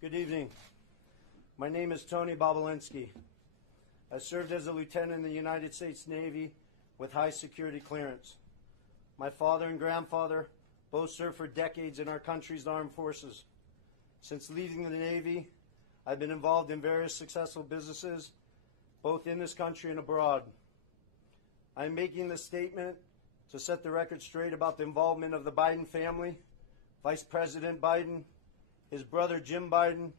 Good evening. My name is Tony Bobulinski. I served as a lieutenant in the United States Navy with high security clearance. My father and grandfather both served for decades in our country's armed forces. Since leaving the Navy, I've been involved in various successful businesses, both in this country and abroad. I'm making this statement to set the record straight about the involvement of the Biden family, Vice President Biden, his brother Jim Biden,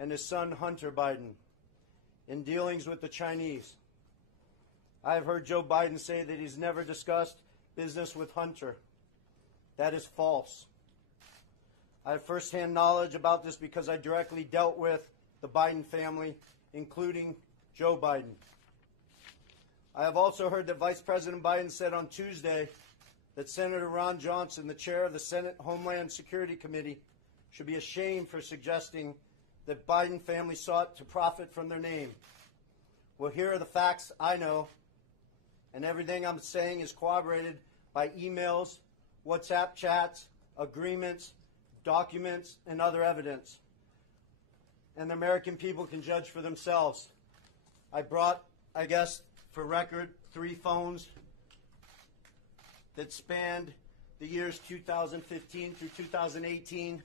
and his son Hunter Biden in dealings with the Chinese. I have heard Joe Biden say that he's never discussed business with Hunter. That is false. I have firsthand knowledge about this because I directly dealt with the Biden family, including Joe Biden. I have also heard that Vice President Biden said on Tuesday that Senator Ron Johnson, the chair of the Senate Homeland Security Committee, should be ashamed for suggesting that Biden family sought to profit from their name. Well, here are the facts I know, and everything I'm saying is corroborated by emails, WhatsApp chats, agreements, documents, and other evidence. And the American people can judge for themselves. I brought, I guess, for record, 3 phones that spanned the years 2015 through 2018.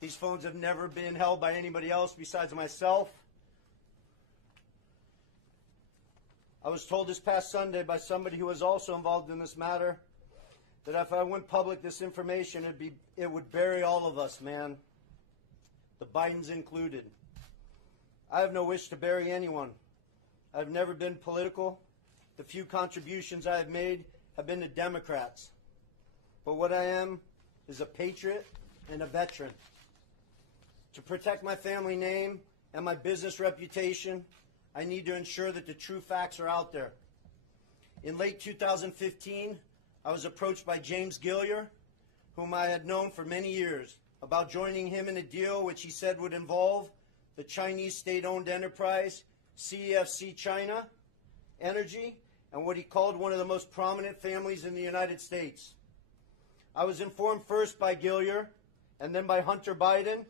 These phones have never been held by anybody else besides myself. I was told this past Sunday by somebody who was also involved in this matter that if I went public this information, it would bury all of us, man. The Bidens included. I have no wish to bury anyone. I've never been political. The few contributions I have made have been to Democrats. But what I am is a patriot and a veteran. To protect my family name and my business reputation, I need to ensure that the true facts are out there. In late 2015, I was approached by James Gilliar, whom I had known for many years, about joining him in a deal which he said would involve the Chinese state-owned enterprise CEFC China Energy and what he called one of the most prominent families in the United States. I was informed first by Gilliar and then by Hunter Biden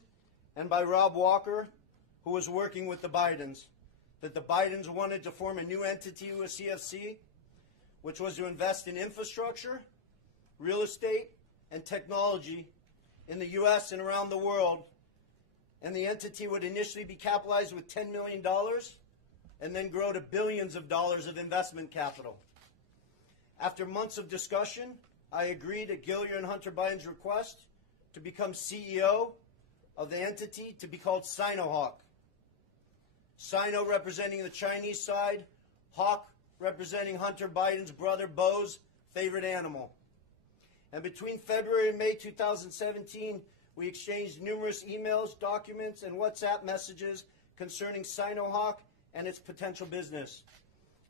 and by Rob Walker, who was working with the Bidens, that the Bidens wanted to form a new entity with CFC, which was to invest in infrastructure, real estate, and technology in the U.S. and around the world. And the entity would initially be capitalized with $10 million and then grow to billions of dollars of investment capital. After months of discussion, I agreed at Gilliar and Hunter Biden's request to become CEO of the entity to be called Sino Hawk. Sino representing the Chinese side, Hawk representing Hunter Biden's brother Bo's favorite animal. And between February and May 2017, we exchanged numerous emails, documents, and WhatsApp messages concerning Sino Hawk and its potential business.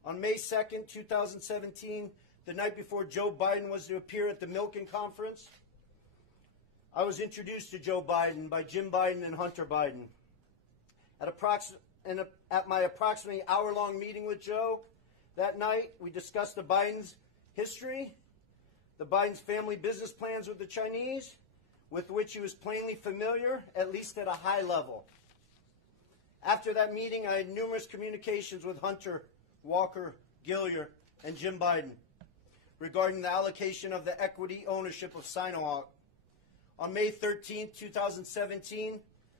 On May 2nd, 2017, the night before Joe Biden was to appear at the Milken Conference, I was introduced to Joe Biden by Jim Biden and Hunter Biden. At my approximately hour-long meeting with Joe that night, we discussed the Biden's history, the Biden's family business plans with the Chinese, with which he was plainly familiar, at least at a high level. After that meeting, I had numerous communications with Hunter, Walker, Gilliar, and Jim Biden regarding the allocation of the equity ownership of Sino Hawk. On May 13, 2017,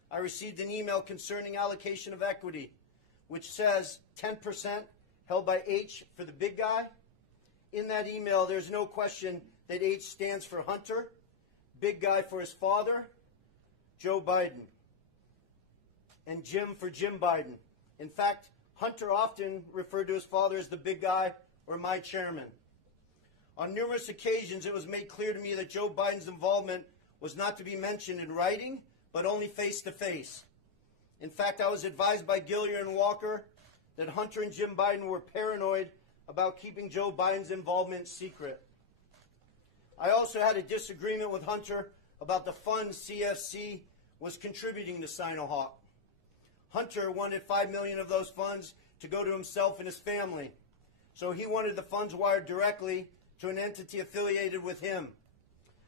I received an email concerning allocation of equity, which says 10% held by H for the big guy. In that email, there's no question that H stands for Hunter, big guy for his father, Joe Biden, and Jim for Jim Biden. In fact, Hunter often referred to his father as the big guy or my chairman. On numerous occasions, it was made clear to me that Joe Biden's involvement was not to be mentioned in writing, but only face-to-face. In fact, I was advised by Gilliar and Walker that Hunter and Jim Biden were paranoid about keeping Joe Biden's involvement secret. I also had a disagreement with Hunter about the funds CFC was contributing to Sino Hawk. Hunter wanted $5 million of those funds to go to himself and his family, so he wanted the funds wired directly to an entity affiliated with him.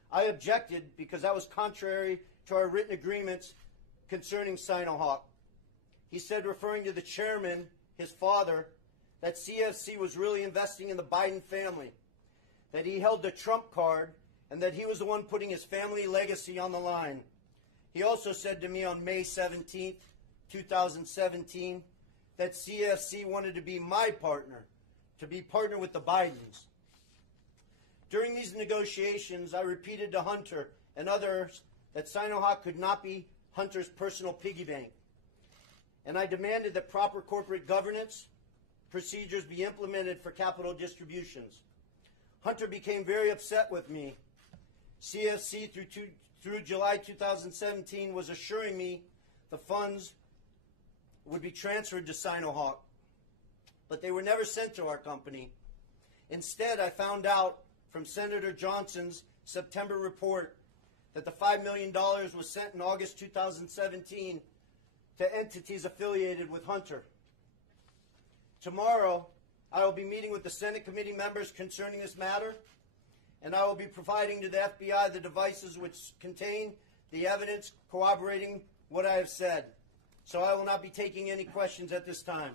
I objected because that was contrary to our written agreements concerning Sino Hawk. He said, referring to the chairman, his father, that CFC was really investing in the Biden family, that he held the Trump card, and that he was the one putting his family legacy on the line. He also said to me on May 17th, 2017, that CFC wanted to be my partner, to be partner with the Bidens. During these negotiations, I repeated to Hunter and others that Sino Hawk could not be Hunter's personal piggy bank. And I demanded that proper corporate governance procedures be implemented for capital distributions. Hunter became very upset with me. CFC through July 2017 was assuring me the funds would be transferred to Sino Hawk, but they were never sent to our company. Instead, I found out from Senator Johnson's September report that the $5 million was sent in August 2017 to entities affiliated with Hunter. Tomorrow, I will be meeting with the Senate committee members concerning this matter, and I will be providing to the FBI the devices which contain the evidence corroborating what I have said. So I will not be taking any questions at this time.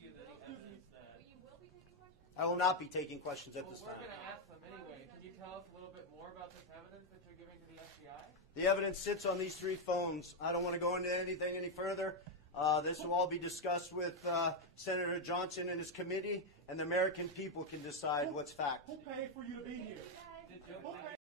Do you have any evidence that... You will be taking questions? I will not be taking questions at this Well, time. we're going to ask them anyway. Can you tell us a little bit more about this evidence that you're giving to the FBI? The evidence sits on these 3 phones. I don't want to go into anything any further. This will all be discussed with Senator Johnson and his committee, and the American people can decide what's fact. Who paid for you to be here? Did Who you